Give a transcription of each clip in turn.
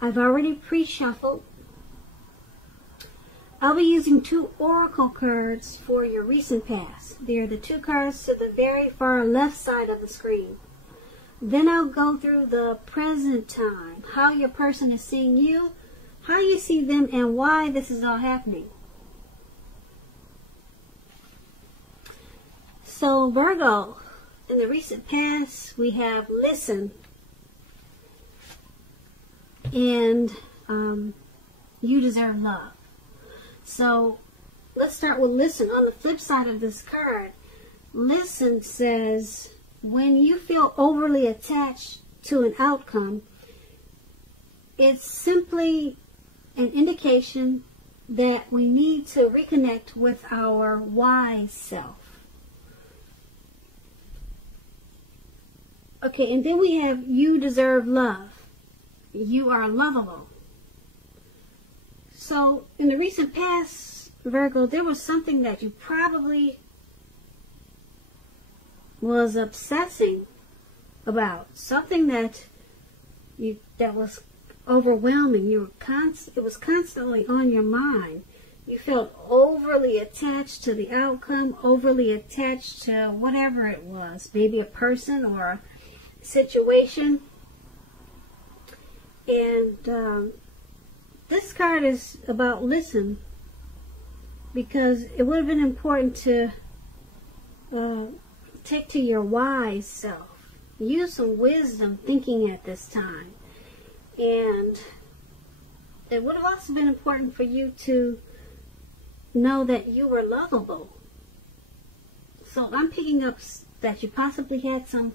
I've already pre-shuffled. I'll be using 2 oracle cards for your recent past. They're the 2 cards to the very far left side of the screen. Then I'll go through the present time, how your person is seeing you, how you see them, and why this is all happening. So Virgo, in the recent past, we have listen, and you deserve love. So let's start with listen. On the flip side of this card, listen says when you feel overly attached to an outcome, it's simply an indication that we need to reconnect with our wise self. Okay, and then we have you deserve love. You are lovable. So, in the recent past, Virgo, there was something that you probably was obsessing about. Something that was overwhelming. It was constantly on your mind. You felt overly attached to the outcome, overly attached to whatever it was. Maybe a person or a situation. And this card is about listen, because it would have been important to take to your wise self. Use some wisdom thinking at this time. And it would have also been important for you to know that you were lovable. So I'm picking up that you possibly had some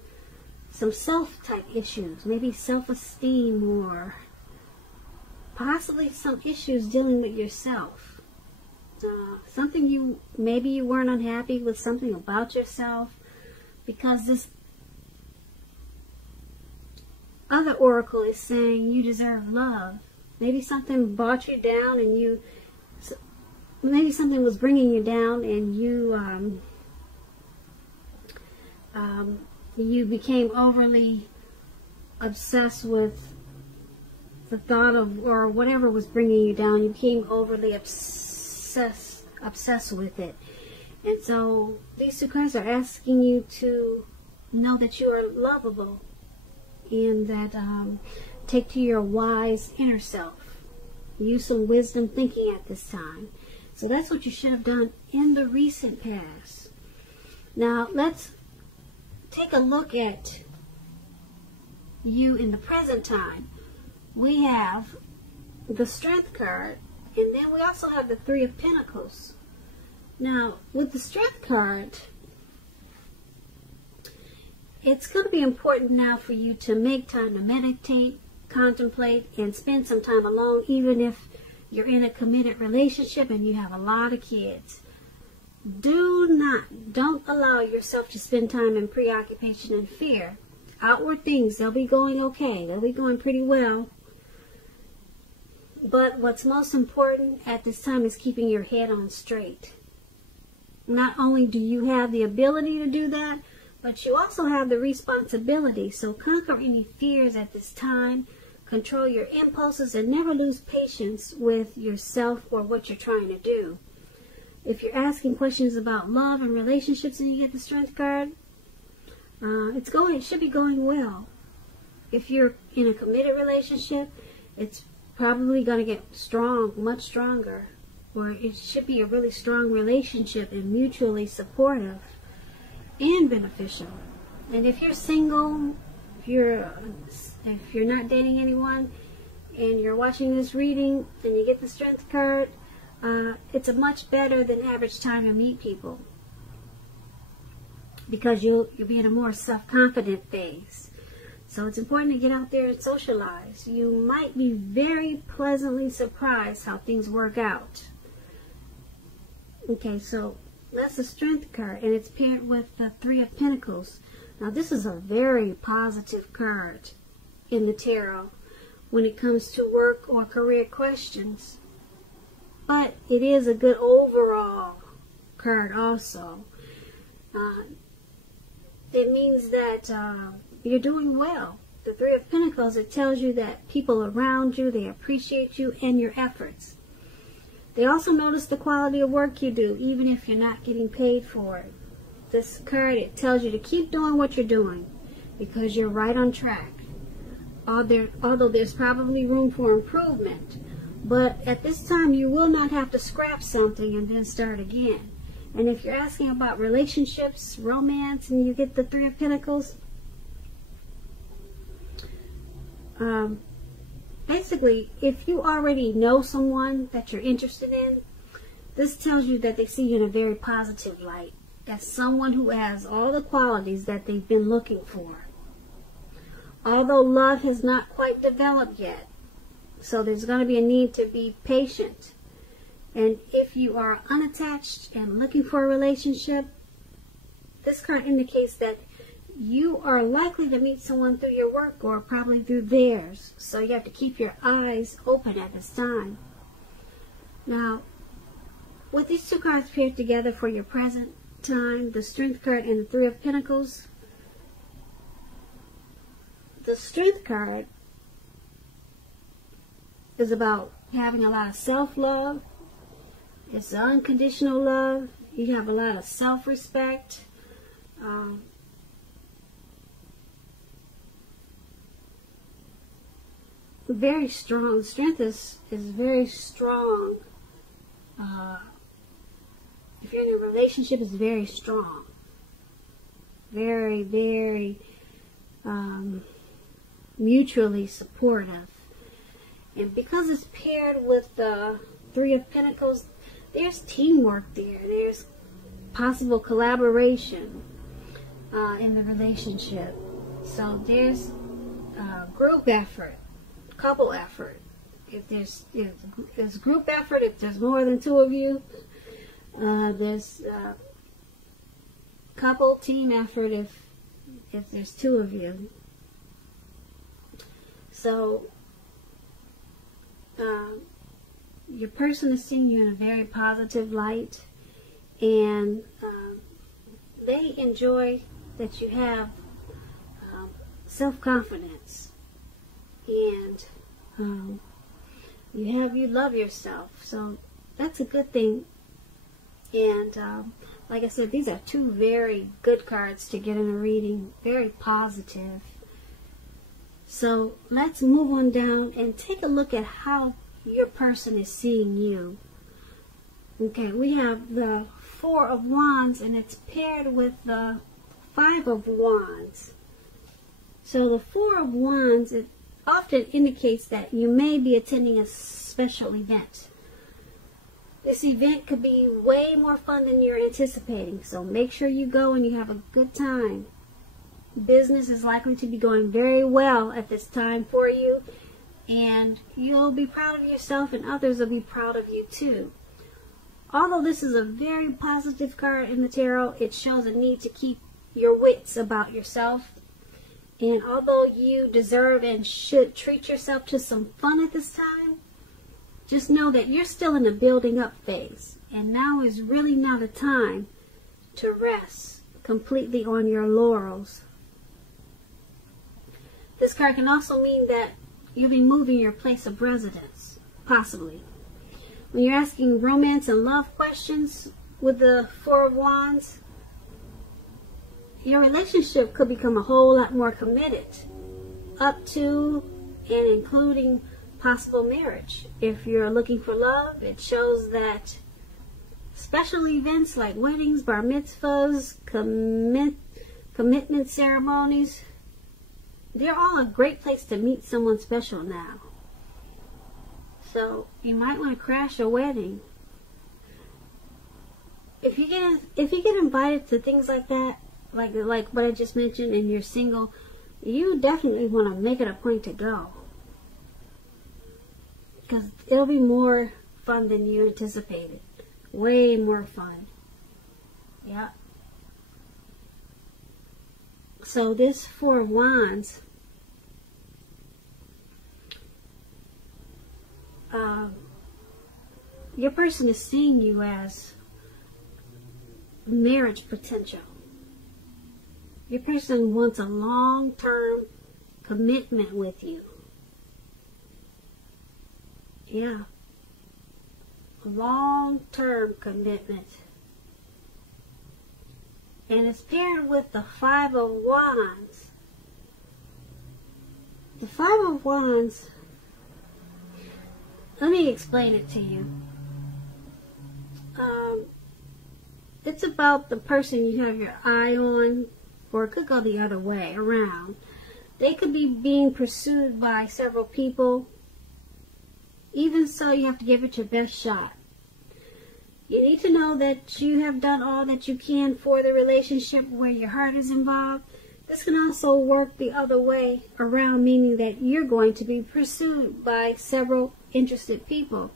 self-type issues, maybe self-esteem, or possibly some issues dealing with yourself. Maybe you weren't unhappy with something about yourself, because this other oracle is saying you deserve love. Maybe something brought you down, and maybe something was bringing you down, and you became overly obsessed with the thought of, or whatever was bringing you down. You became overly obsessed with it. And so these 2 cards are asking you to know that you are lovable, and that take to your wise inner self. Use some wisdom thinking at this time. So that's what you should have done in the recent past. Now let's take a look at you in the present time. We have the Strength card, and then we also have the 3 of Pentacles. Now, with the Strength card, it's going to be important now for you to make time to meditate, contemplate, and spend some time alone, even if you're in a committed relationship and you have a lot of kids. Don't allow yourself to spend time in preoccupation and fear. Outward things, they'll be going okay. They'll be going pretty well. But what's most important at this time is keeping your head on straight. Not only do you have the ability to do that, but you also have the responsibility. So conquer any fears at this time. Control your impulses, and never lose patience with yourself or what you're trying to do. If you're asking questions about love and relationships and you get the Strength card, it should be going well. If you're in a committed relationship, it's probably going to get much stronger. Or it should be a really strong relationship and mutually supportive and beneficial. And if you're single, if you're not dating anyone, and you're watching this reading and you get the Strength card, it's a much better than average time to meet people, because you'll be in a more self-confident phase. So it's important to get out there and socialize. You might be very pleasantly surprised how things work out. Okay, so that's the Strength card, and it's paired with the 3 of Pentacles. Now this is a very positive card in the tarot when it comes to work or career questions. But it is a good overall card also. It means that you're doing well. the Three of Pentacles, it tells you that people around you, they appreciate you and your efforts. They also notice the quality of work you do, even if you're not getting paid for it. This card, it tells you to keep doing what you're doing because you're right on track. Although there's probably room for improvement. But at this time, you will not have to scrap something and then start again. And if you're asking about relationships, romance, and you get the Three of Pentacles, basically, if you already know someone that you're interested in, this tells you that they see you in a very positive light, as someone who has all the qualities that they've been looking for. Although love has not quite developed yet, so there's going to be a need to be patient. And if you are unattached and looking for a relationship, this card indicates that you are likely to meet someone through your work or probably through theirs. So you have to keep your eyes open at this time. Now, with these two cards paired together for your present time, the Strength card and the Three of Pentacles, the Strength card is about having a lot of self-love. It's unconditional love. You have a lot of self-respect. Very strong. Strength is very strong. If you're in a relationship, it's very strong. Very, very mutually supportive. And because it's paired with the Three of Pentacles, there's teamwork there. There's possible collaboration in the relationship. So there's group effort, couple effort. If there's group effort, if there's more than two of you, there's couple team effort if there's two of you. So your person is seeing you in a very positive light, and they enjoy that you have self-confidence, and you love yourself. So that's a good thing. And like I said, these are two very good cards to get in a reading. Very positive. So let's move on down and take a look at how your person is seeing you. Okay, we have the Four of Wands, and it's paired with the Five of Wands. So the Four of Wands, it often indicates that you may be attending a special event. This event could be way more fun than you're anticipating, so make sure you go and you have a good time. Business is likely to be going very well at this time for you, and you'll be proud of yourself, and others will be proud of you too. Although this is a very positive card in the tarot, it shows a need to keep your wits about yourself. And although you deserve and should treat yourself to some fun at this time, just know that you're still in a building up phase, and now is really not a time to rest completely on your laurels. This card can also mean that you'll be moving your place of residence, possibly. When you're asking romance and love questions with the Four of Wands, your relationship could become a whole lot more committed, up to and including possible marriage. If you're looking for love, it shows that special events like weddings, bar mitzvahs, commitment ceremonies, they're all a great place to meet someone special now. So you might want to crash a wedding. If you get invited to things like that, like what I just mentioned, and you're single, you definitely want to make it a point to go, because it'll be more fun than you anticipated. Way more fun. Yeah. So this Four of Wands, your person is seeing you as marriage potential. Your person wants a long-term commitment with you. Yeah. Long-term commitment. And it's paired with the Five of Wands. The Five of Wands, let me explain it to you. It's about the person you have your eye on, or it could go the other way around. They could be being pursued by several people. Even so, you have to give it your best shot. You need to know that you have done all that you can for the relationship where your heart is involved. This can also work the other way around, meaning that you're going to be pursued by several interested people.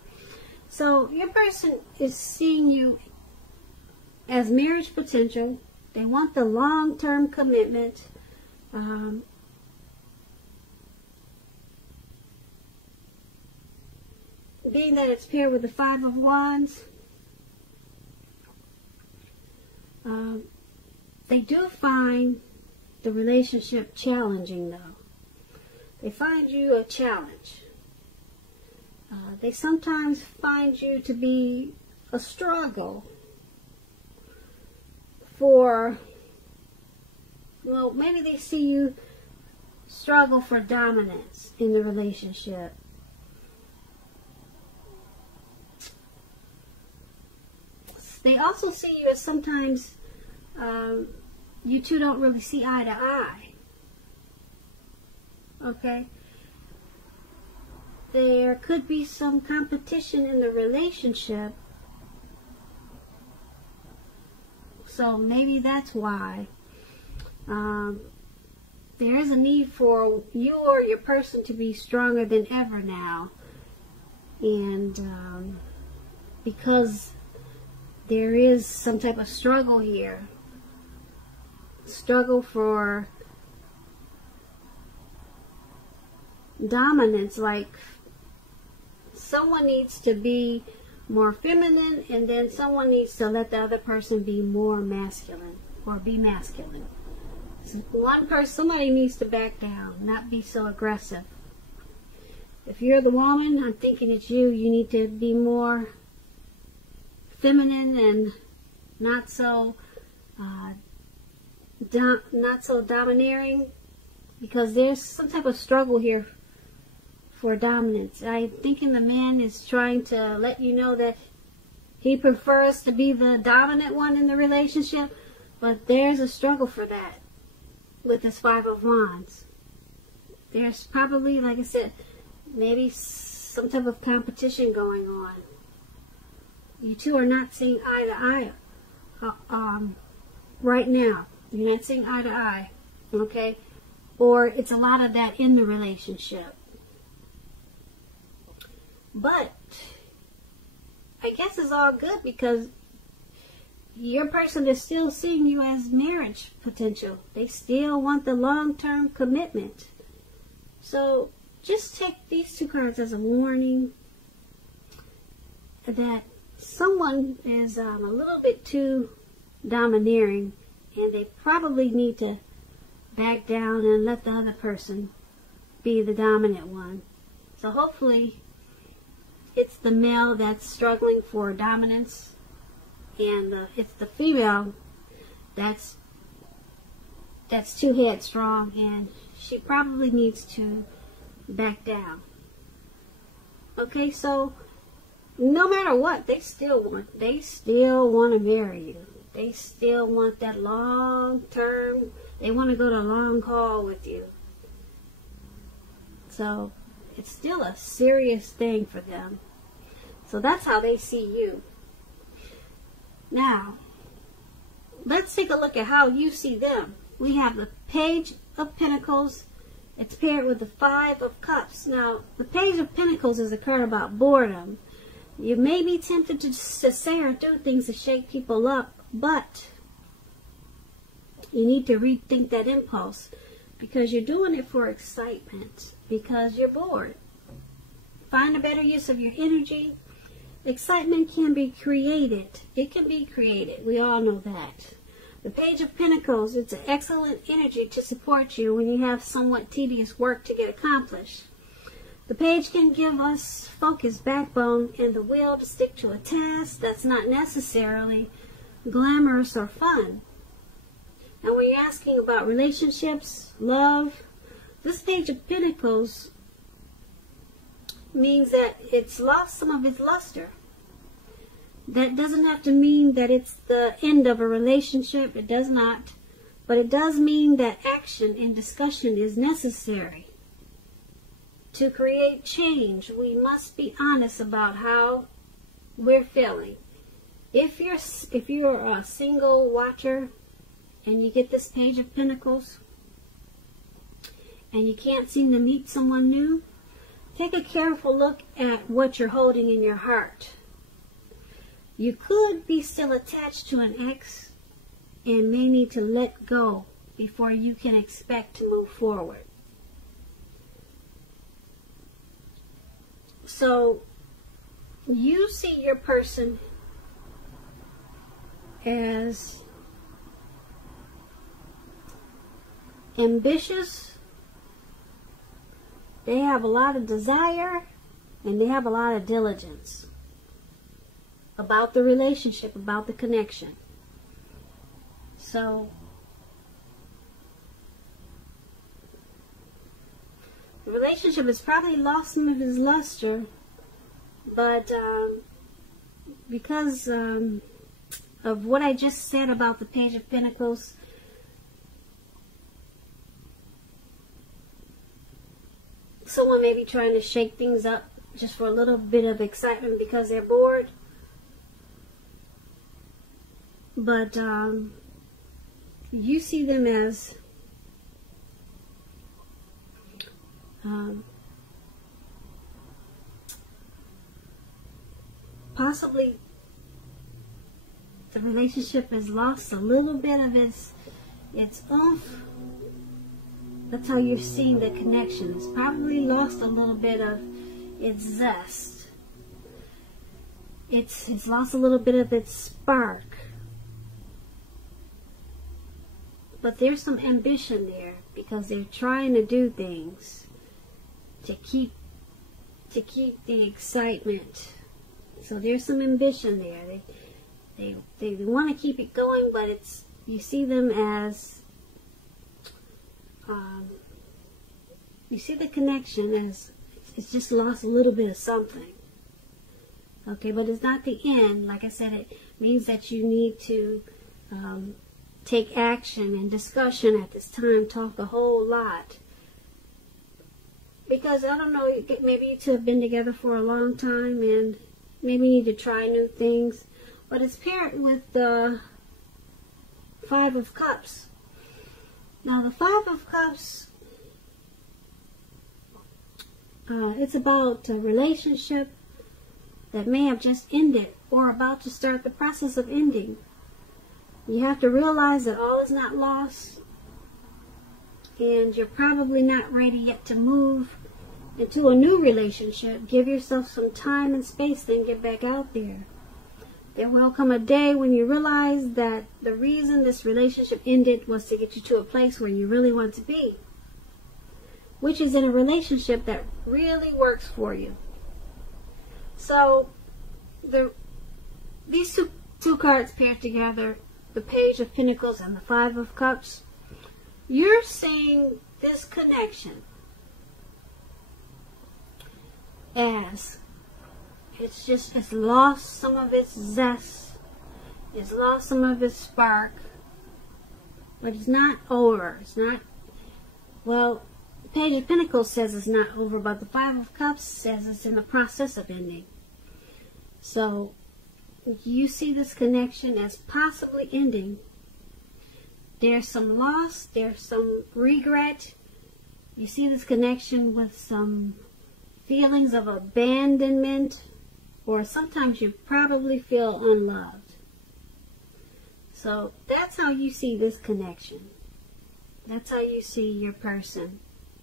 So your person is seeing you as marriage potential. They want the long-term commitment. Being that it's paired with the Five of Wands, they do find the relationship challenging, though. They find you a challenge. They sometimes find you to be a struggle for, well, maybe they see you struggle for dominance in the relationship. They also see you as sometimes you two don't really see eye to eye. Okay? There could be some competition in the relationship. So maybe that's why. There is a need for you or your person to be stronger than ever now. And because there is some type of struggle here. Struggle for dominance, like someone needs to be more feminine and then someone needs to let the other person be more masculine or be masculine. So one person, somebody needs to back down, not be so aggressive. If you're the woman, I'm thinking it's you. You need to be more feminine and not so domineering, because there's some type of struggle here for dominance. I'm thinking the man is trying to let you know that he prefers to be the dominant one in the relationship, but there's a struggle for that with this Five of Wands. There's probably, like I said, maybe some type of competition going on. You two are not seeing eye to eye right now. You're not seeing eye to eye, okay? Or it's a lot of that in the relationship. But I guess it's all good because your person is still seeing you as marriage potential. They still want the long-term commitment. So just take these two cards as a warning that someone is a little bit too domineering, and they probably need to back down and let the other person be the dominant one. So hopefully it's the male that's struggling for dominance, and it's the female that's too headstrong, and she probably needs to back down. Okay, so no matter what, they still want to marry you. They still want that long term. They want to go the long haul with you. So it's still a serious thing for them. So that's how they see you. Now, let's take a look at how you see them. We have the Page of Pentacles. It's paired with the Five of Cups. Now, the Page of Pentacles is a card about boredom. You may be tempted to say or do things to shake people up, but you need to rethink that impulse, because you're doing it for excitement, because you're bored. Find a better use of your energy. Excitement can be created. It can be created. We all know that. The Page of Pentacles, it's an excellent energy to support you when you have somewhat tedious work to get accomplished. The page can give us focus, backbone, and the will to stick to a task that's not necessarily glamorous or fun. And when you're asking about relationships, love, this Page of Pentacles means that it's lost some of its luster. That doesn't have to mean that it's the end of a relationship. It does not. But it does mean that action and discussion is necessary. To create change, we must be honest about how we're feeling. If you're a single watcher and you get this Page of Pentacles and you can't seem to meet someone new, take a careful look at what you're holding in your heart. You could be still attached to an ex and may need to let go before you can expect to move forward. So, you see your person as ambitious. They have a lot of desire and they have a lot of diligence about the relationship, about the connection. So, the relationship has probably lost some of its luster, but because of what I just said about the Page of Pentacles, someone may be trying to shake things up just for a little bit of excitement because they're bored. But you see them as possibly the relationship has lost a little bit of its oomph. That's how you're seeing the connection. It's probably lost a little bit of its zest. It's lost a little bit of its spark. But there's some ambition there because they're trying to do things to keep the excitement. So there's some ambition there. They want to keep it going, but you see them as you see the connection as it's just lost a little bit of something. Okay, but it's not the end. Like I said, it means that you need to take action and discussion at this time, talk a whole lot. Because, I don't know, maybe you two have been together for a long time and maybe you need to try new things. But it's paired with the Five of Cups. Now, the Five of Cups, it's about a relationship that may have just ended or about to start the process of ending. You have to realize that all is not lost, and you're probably not ready yet to move into a new relationship. Give yourself some time and space, then get back out there. There will come a day when you realize that the reason this relationship ended was to get you to a place where you really want to be, which is in a relationship that really works for you. So, these two cards paired together, the Page of Pentacles and the Five of Cups, you're seeing this connection as it's lost some of its zest, it's lost some of its spark, but it's not over. It's not, well, the Page of Pentacles says it's not over, but the Five of Cups says it's in the process of ending. So, you see this connection as possibly ending. There's some loss, there's some regret. You see this connection with some feelings of abandonment, or sometimes you probably feel unloved. So that's how you see this connection. That's how you see your person,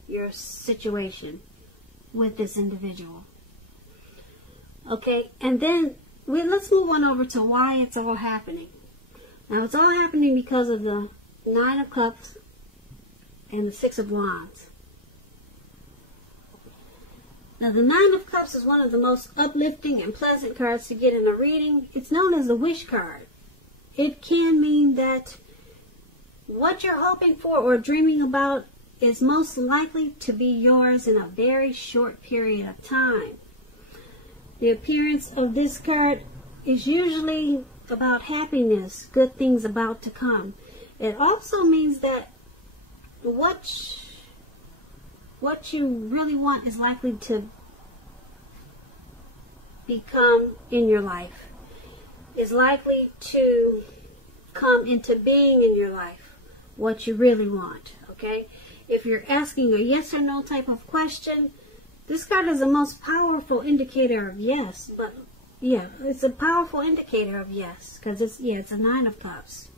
your situation with this individual. Okay, and then let's move on over to why it's all happening. Now, it's all happening because of the Nine of Cups and the Six of Wands. Now, the Nine of Cups is one of the most uplifting and pleasant cards to get in a reading. It's known as the wish card. It can mean that what you're hoping for or dreaming about is most likely to be yours in a very short period of time. The appearance of this card is usually about happiness, good things about to come. It also means that what you really want is likely to become in your life, is likely to come into being in your life, what you really want, okay? If you're asking a yes or no type of question, this card is the most powerful indicator of yes, but yeah, it's a powerful indicator of yes, because it's a Nine of Cups.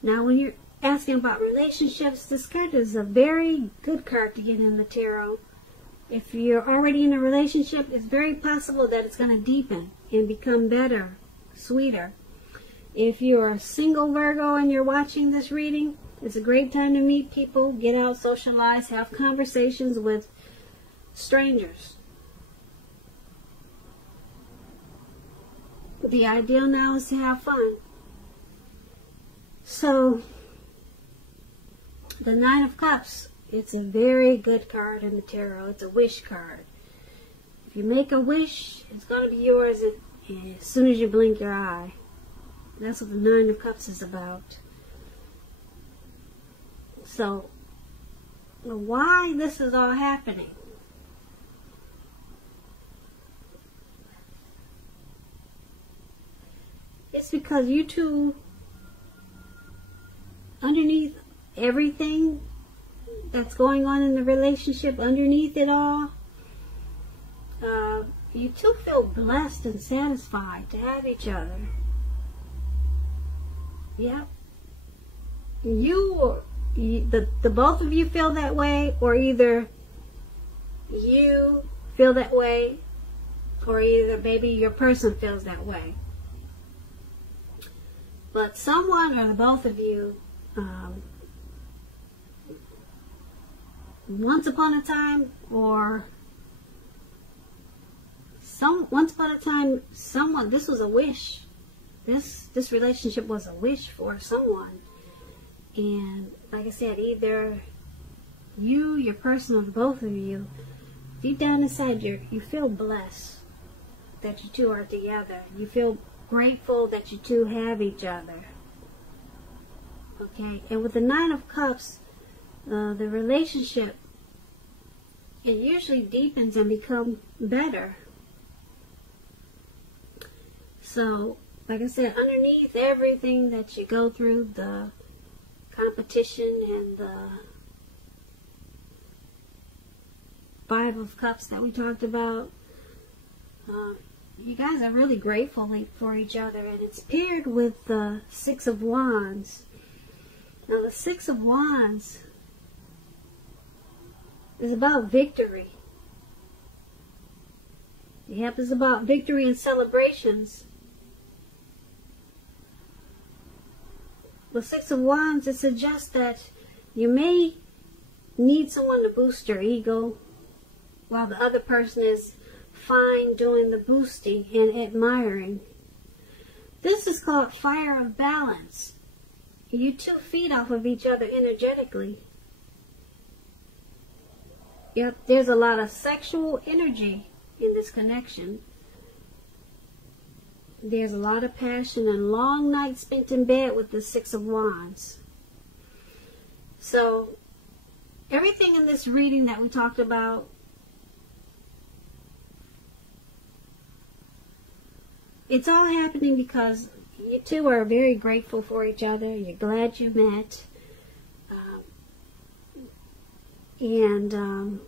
Now, when you're asking about relationships, this card is a very good card to get in the tarot. If you're already in a relationship, it's very possible that it's going to deepen and become better, sweeter. If you're a single Virgo and you're watching this reading, it's a great time to meet people, get out, socialize, have conversations with strangers. The ideal now is to have fun. So, the Nine of Cups, it's a very good card in the tarot. It's a wish card. If you make a wish, it's going to be yours as soon as you blink your eye. That's what the Nine of Cups is about. So, why this is all happening? It's because you two, underneath everything that's going on in the relationship, underneath it all, you two feel blessed and satisfied to have each other. Yeah. The both of you feel that way, or either you feel that way, or either maybe your person feels that way. But someone or the both of you, once upon a time, someone, this was a wish. This relationship was a wish for someone. And like I said, either you, your person, or both of you, deep down inside, you feel blessed that you two are together. You feel grateful that you two have each other. Okay, and with the Nine of Cups, the relationship, it usually deepens and becomes better. So, like I said, underneath everything that you go through, the competition and the Five of Cups that we talked about, you guys are really grateful for each other, and it's paired with the Six of Wands. Now, the Six of Wands is about victory. Yep, it's about victory and celebrations. The Six of Wands, it suggests that you may need someone to boost your ego while the other person is fine doing the boosting and admiring. This is called fire of balance. You two feed off of each other energetically. Yep, there's a lot of sexual energy in this connection. There's a lot of passion and long nights spent in bed with the Six of Wands. So, everything in this reading that we talked about, it's all happening because you two are very grateful for each other. You're glad you met. Even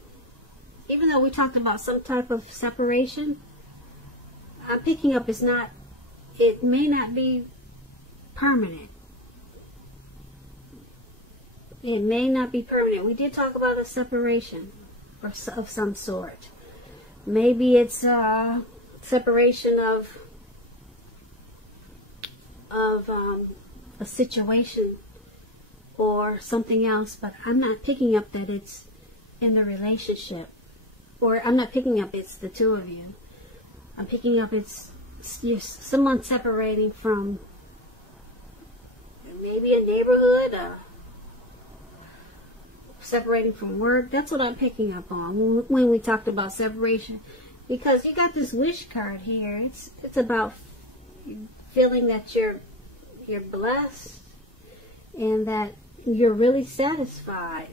though we talked about some type of separation, I'm picking up it may not be permanent. It may not be permanent. We did talk about a separation of some sort. Maybe it's a separation of a situation or something else, but I'm not picking up that it's in the relationship. Or I'm not picking up it's the two of you. I'm picking up it's someone separating from maybe a neighborhood, separating from work. That's what I'm picking up on when we talked about separation. Because you got this wish card here. It's about feeling that you're blessed and that you're really satisfied.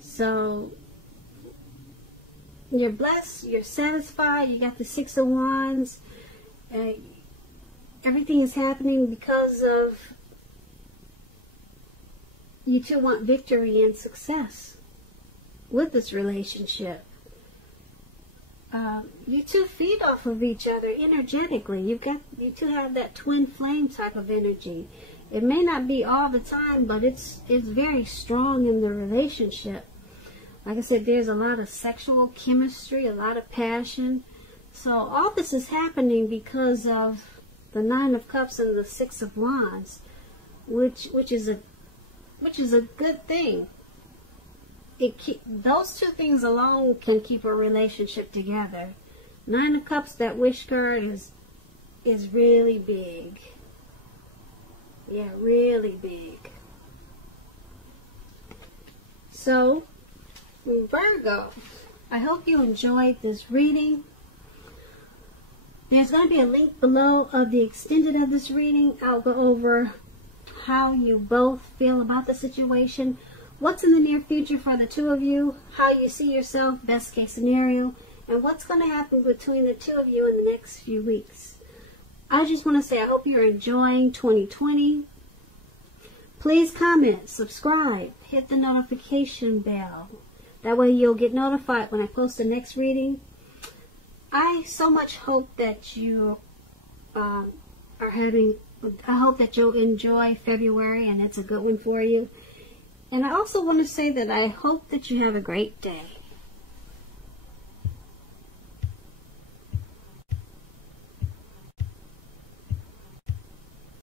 So you're blessed, you're satisfied, you got the Six of Wands. Everything is happening because of you two want victory and success with this relationship. You two feed off of each other energetically. You two have that twin flame type of energy. It may not be all the time, but it's very strong in the relationship. Like I said, there's a lot of sexual chemistry, a lot of passion. So all this is happening because of the Nine of Cups and the Six of Wands, which is a good thing. Those two things alone can keep a relationship together. Nine of Cups, that wish card is really big. Yeah, really big. So, Virgo, I hope you enjoyed this reading. There's going to be a link below of the extended of this reading. I'll go over how you both feel about the situation, what's in the near future for the two of you, how you see yourself, best case scenario, and what's going to happen between the two of you in the next few weeks. I just want to say I hope you're enjoying 2020. Please comment, subscribe, hit the notification bell. That way you'll get notified when I post the next reading. I so much hope that you I hope that you'll enjoy February and it's a good one for you. And I also want to say that I hope that you have a great day.